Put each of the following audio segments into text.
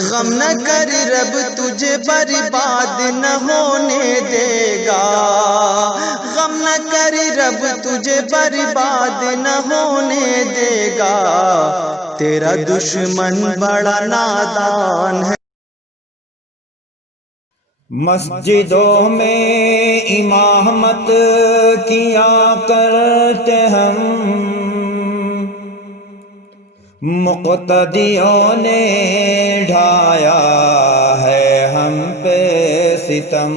غم نہ کر رب تجھے برباد نہ ہونے دے گا، غم نہ کر رب تجھے برباد نہ ہونے دے گا، تیرا دشمن بڑا نادان ہے۔ مسجدوں میں امامت کیا کرتے ہم، مقتدیوں نے ڈھایا ہے ہم پہ ستم۔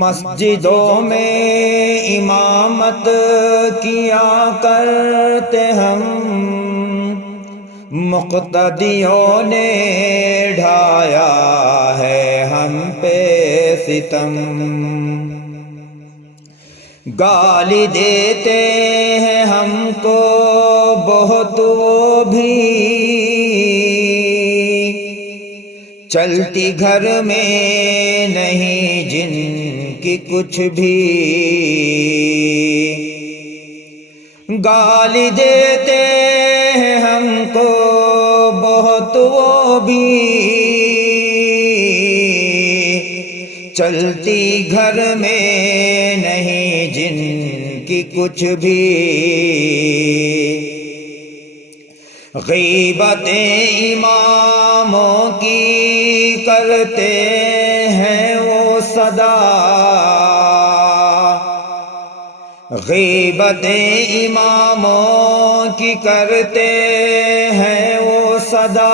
مسجدوں میں امامت کیا کرتے ہم، مقتدیوں نے ڈھایا ہے ہم پہ ستم۔ گالی دیتے ہیں ہم کو بہت وہ بھی، چلتی گھر میں نہیں جن کی کچھ بھی۔ گالی دیتے ہیں ہم کو بہت وہ بھی، چلتی گھر میں نہیں جن کی کچھ بھی۔ غیبتیں اماموں کی کرتے ہیں وہ صدا، غیبتیں اماموں کی کرتے ہیں وہ صدا،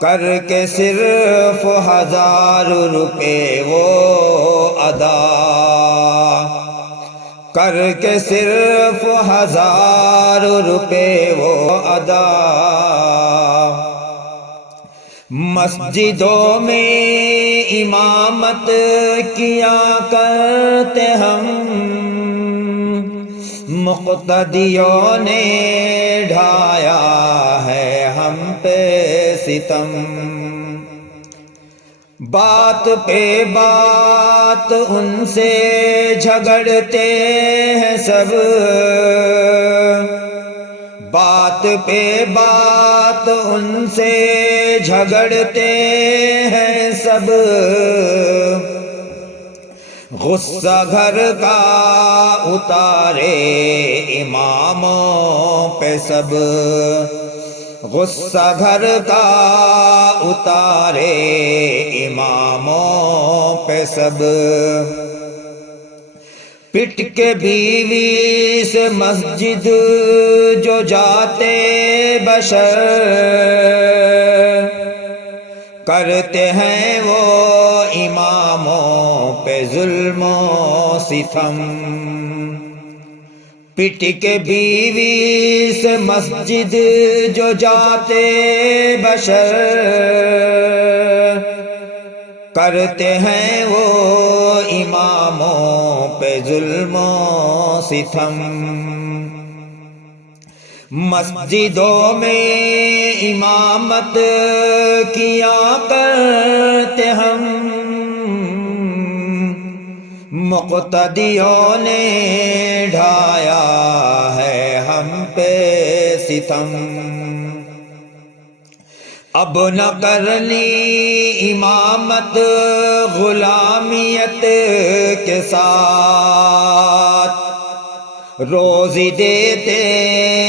کر کے صرف 1000 روپے وہ ادا، کر کے صرف 1000 روپے وہ ادا۔ مسجدوں میں امامت کیا کرتے ہم، مقتدیوں نے ڈھایا ہے ہم پہ ستم۔ بات پہ بات ان سے جھگڑتے ہیں سب، بات پہ بات ان سے جھگڑتے ہیں سب، غصہ گھر کا اتارے اماموں پہ سب، غصہ گھر کا اتارے اماموں پہ سب۔ پٹ کے بیوی سے مسجد جو جاتے بشر، کرتے ہیں وہ اماموں پہ ظلم و ستم۔ پٹ کے بیوی سے مسجد جو جاتے بشر، کرتے ہیں وہ اماموں پہ ظلم و ستم۔ مسجدوں میں امامت کیا کرتے ہم، مقتدیوں نے ڈھایا ہے ہم پہ ستم۔ اب نہ کرنی امامت غلامیت کے ساتھ، روزی دیتے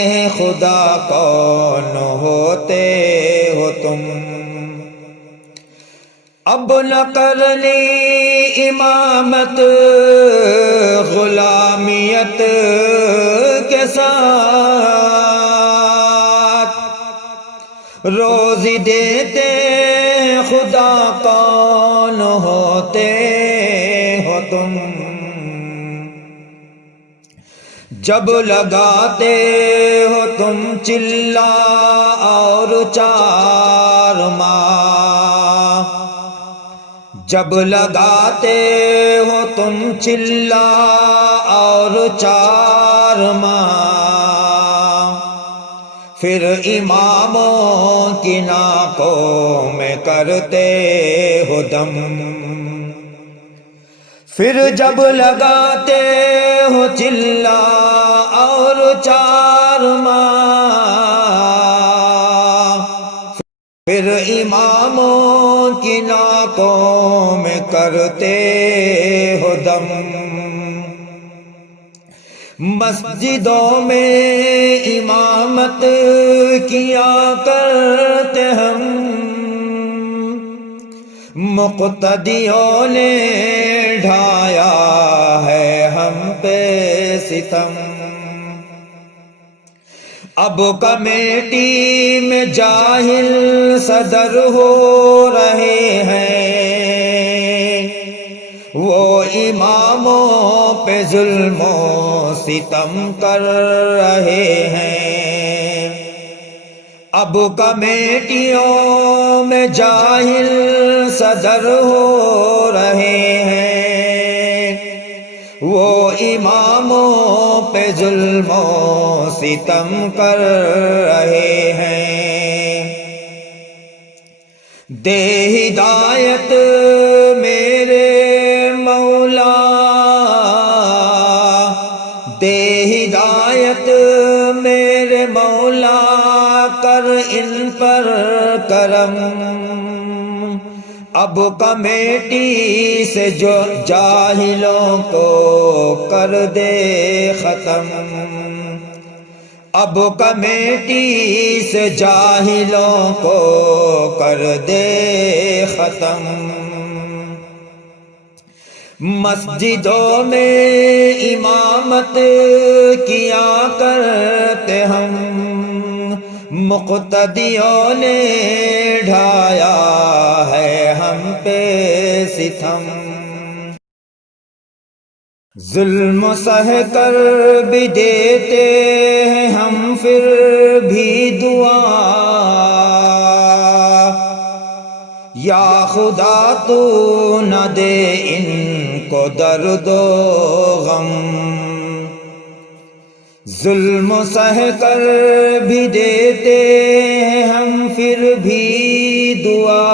ہیں خدا کون ہوتے ہو تم۔ اب نہ کرنی امامت غلامیت کے ساتھ، روزی دیتے ہیں خدا کون ہوتے ہو تم۔ جب لگاتے ہو تم چلا اور 4 ماہ، جب لگاتے ہو تم چلا اور 4 ماہ، پھر اماموں کی ناکوں میں کرتے ہو دم۔ پھر جب لگاتے ہو چلا اور 4 ماہ، پھر اماموں کی ناکوں میں کرتے ہو دم، مسجدوں میں امامت کیا کرتے ہم، مقتدیوں نے ڈھایا ہے ہم پہ ستم، اب کمیٹی میں جاہل صدر ہو رہے ہیں، وہ اماموں پہ ظلم و ستم کر رہے ہیں، اب کمیٹیوں میں جاہل صدر ہو رہے ہیں، وہ اماموں پہ ظلم و ستم کر رہے ہیں، دے ہدایت میرے مولا، دے ہدایت میرے مولا، کر ان پر کرم، اب کمیٹی سے جو جاہلوں کو کر دے ختم، اب کمیٹی سے جاہلوں کو کر دے ختم، مسجدوں میں امامت کیا کرتے ہم، مقتدیوں نے ڈھایا ہے ہم پہ ستم، ظلم سہ کر بھی دیتے ہیں ہم پھر بھی دعا، یا خدا تو نہ دے ان کو درد و غم، ظلم سہ کر بھی دیتے ہیں ہم پھر بھی دعا،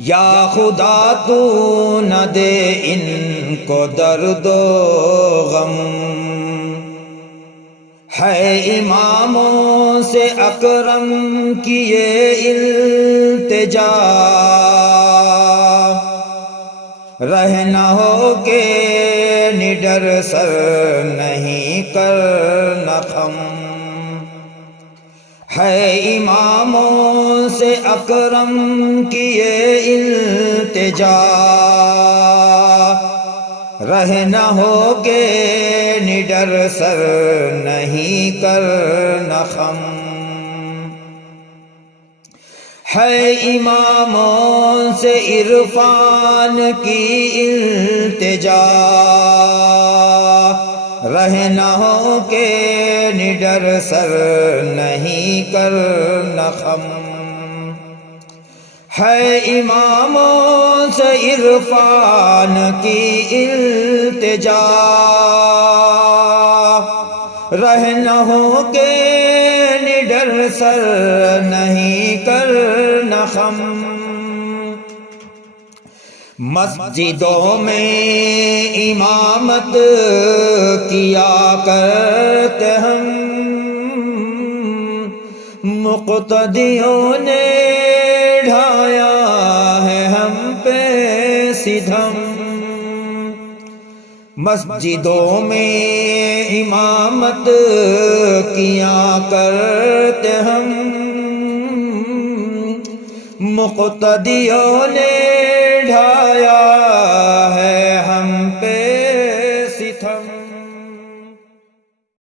یا خدا تو نہ دے ان کو درد و غم، ہے اماموں سے اکرم کی یہ التجا، رہ نہ ہو کے نڈر سر نہیں کرنا خم، ہے اماموں سے اکرم کی یہ التجا، رہ نہ ہو کے نڈر سر نہیں کرنا خم، ہے اماموں سے عرفان کی التجا، رہ نہ ہو کے نڈر سر نہیں کرنا خم، ہے اماموں سے عرفان کی التجا، رہ نہ ہو کے نڈر سر نہیں کرنا خم، مسجدوں میں امامت کیا کرتے ہم، مقتدیوں نے ڈھایا ہے ہم پہ ستم، مسجدوں میں امامت کیا کرتے ہم، مقتدیوں نے ڈھایا ہے ہم پہ